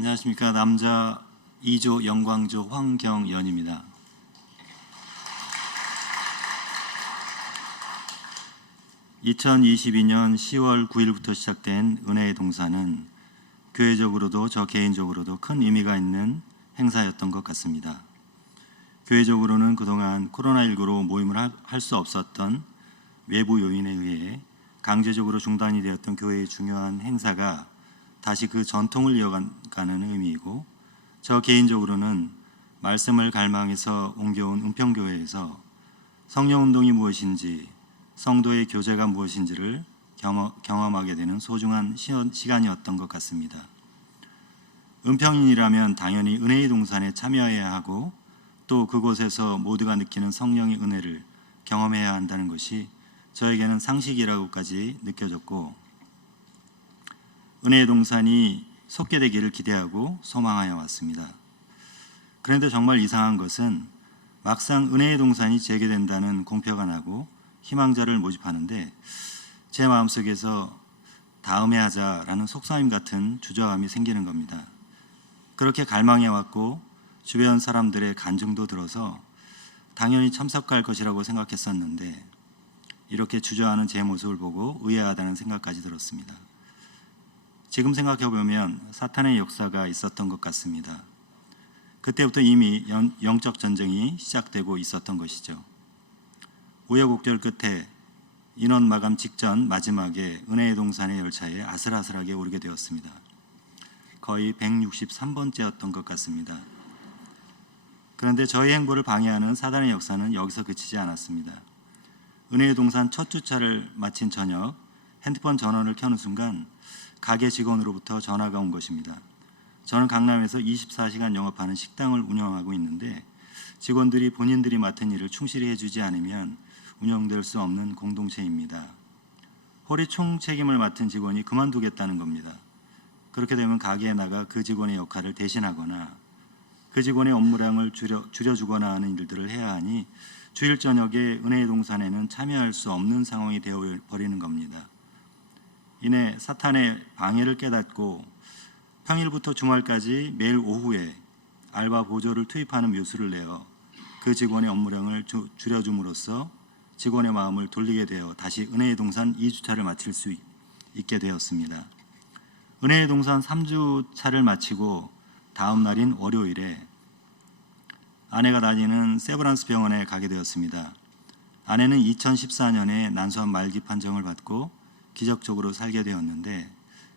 안녕하십니까. 남자 2조 영광조 황경연입니다. (2022년 10월 9일부터) 시작된 은혜의 동산은 교회적으로도 저 개인적으로도 큰 의미가 있는 행사였던 것 같습니다. 교회적으로는 그동안 코로나19로 모임을 할 수 없었던 외부 요인에 의해 강제적으로 중단이 되었던 교회의 중요한 행사가 다시 그 전통을 이어가는 의미이고, 저 개인적으로는 말씀을 갈망해서 옮겨온 은평교회에서 성령운동이 무엇인지, 성도의 교제가 무엇인지를 경험하게 되는 소중한 시간이었던 것 같습니다. 은평인이라면 당연히 은혜의 동산에 참여해야 하고, 또 그곳에서 모두가 느끼는 성령의 은혜를 경험해야 한다는 것이 저에게는 상식이라고까지 느껴졌고, 은혜의 동산이 속개되기를 기대하고 소망하여 왔습니다. 그런데 정말 이상한 것은 막상 은혜의 동산이 재개된다는 공표가 나고 희망자를 모집하는데 제 마음속에서 다음에 하자라는 속삭임 같은 주저함이 생기는 겁니다. 그렇게 갈망해 왔고 주변 사람들의 간증도 들어서 당연히 참석할 것이라고 생각했었는데, 이렇게 주저하는 제 모습을 보고 의아하다는 생각까지 들었습니다. 지금 생각해보면 사탄의 역사가 있었던 것 같습니다. 그때부터 이미 영적 전쟁이 시작되고 있었던 것이죠. 우여곡절 끝에 인원 마감 직전 마지막에 은혜의 동산의 열차에 아슬아슬하게 오르게 되었습니다. 거의 163번째였던 것 같습니다. 그런데 저희 행보를 방해하는 사단의 역사는 여기서 그치지 않았습니다. 은혜의 동산 첫 주차를 마친 저녁, 핸드폰 전원을 켜는 순간 가게 직원으로부터 전화가 온 것입니다. 저는 강남에서 24시간 영업하는 식당을 운영하고 있는데, 직원들이 본인들이 맡은 일을 충실히 해주지 않으면 운영될 수 없는 공동체입니다. 홀이 총책임을 맡은 직원이 그만두겠다는 겁니다. 그렇게 되면 가게에 나가 그 직원의 역할을 대신하거나 그 직원의 업무량을 줄여주거나 하는 일들을 해야 하니 주일 저녁에 은혜의 동산에는 참여할 수 없는 상황이 되어버리는 겁니다. 이내 사탄의 방해를 깨닫고 평일부터 주말까지 매일 오후에 알바 보조를 투입하는 묘수를 내어 그 직원의 업무량을 줄여줌으로써 직원의 마음을 돌리게 되어 다시 은혜의 동산 2주차를 마칠 수 있게 되었습니다. 은혜의 동산 3주차를 마치고 다음 날인 월요일에 아내가 다니는 세브란스 병원에 가게 되었습니다. 아내는 2014년에 난소암 말기 판정을 받고 기적적으로 살게 되었는데,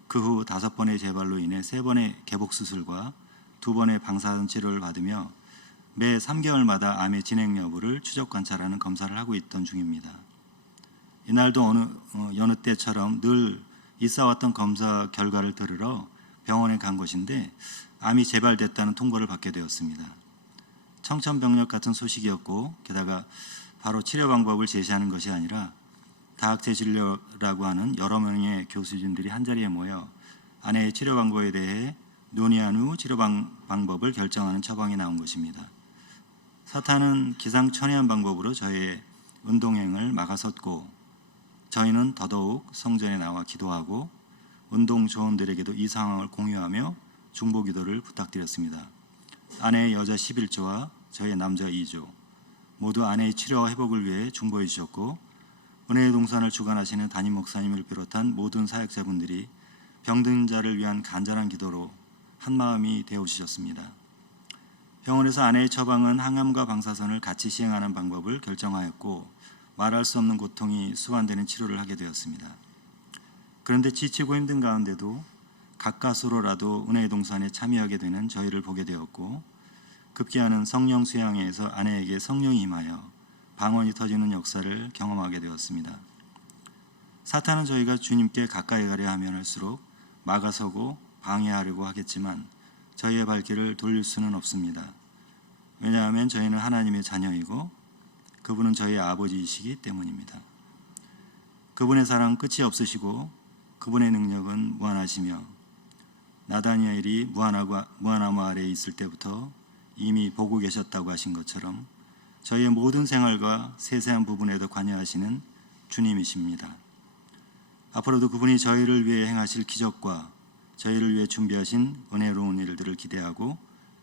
그 후 5번의 재발로 인해 3번의 개복수술과 2번의 방사선 치료를 받으며 매 3개월마다 암의 진행 여부를 추적 관찰하는 검사를 하고 있던 중입니다. 이날도 여느 때처럼 늘 있어왔던 검사 결과를 들으러 병원에 간 것인데 암이 재발됐다는 통보를 받게 되었습니다. 청천벽력 같은 소식이었고, 게다가 바로 치료 방법을 제시하는 것이 아니라 다학제 진료라고 하는 여러 명의 교수진들이 한자리에 모여 아내의 치료 방법에 대해 논의한 후 치료 방법을 결정하는 처방이 나온 것입니다. 사탄은 기상천외한 방법으로 저희의 운동행을 막아섰고, 저희는 더더욱 성전에 나와 기도하고 운동 조원들에게도 이 상황을 공유하며 중보기도를 부탁드렸습니다. 아내의 여자 11조와 저희의 남자 2조 모두 아내의 치료와 회복을 위해 중보해 주셨고, 은혜의 동산을 주관하시는 담임 목사님을 비롯한 모든 사역자분들이 병든 자를 위한 간절한 기도로 한마음이 되어주셨습니다. 병원에서 아내의 처방은 항암과 방사선을 같이 시행하는 방법을 결정하였고, 말할 수 없는 고통이 수반되는 치료를 하게 되었습니다. 그런데 지치고 힘든 가운데도 가까스로라도 은혜의 동산에 참여하게 되는 저희를 보게 되었고, 급기야는 성령 수양회에서 아내에게 성령이 임하여 방언이 터지는 역사를 경험하게 되었습니다. 사탄은 저희가 주님께 가까이 가려 하면 할수록 막아서고 방해하려고 하겠지만 저희의 발길을 돌릴 수는 없습니다. 왜냐하면 저희는 하나님의 자녀이고 그분은 저희의 아버지이시기 때문입니다. 그분의 사랑 끝이 없으시고 그분의 능력은 무한하시며, 나다니엘이 무화나무 아래에 있을 때부터 이미 보고 계셨다고 하신 것처럼 저희의 모든 생활과 세세한 부분에도 관여하시는 주님이십니다. 앞으로도 그분이 저희를 위해 행하실 기적과 저희를 위해 준비하신 은혜로운 일들을 기대하고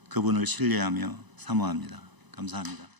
그분을 신뢰하며 사모합니다. 감사합니다.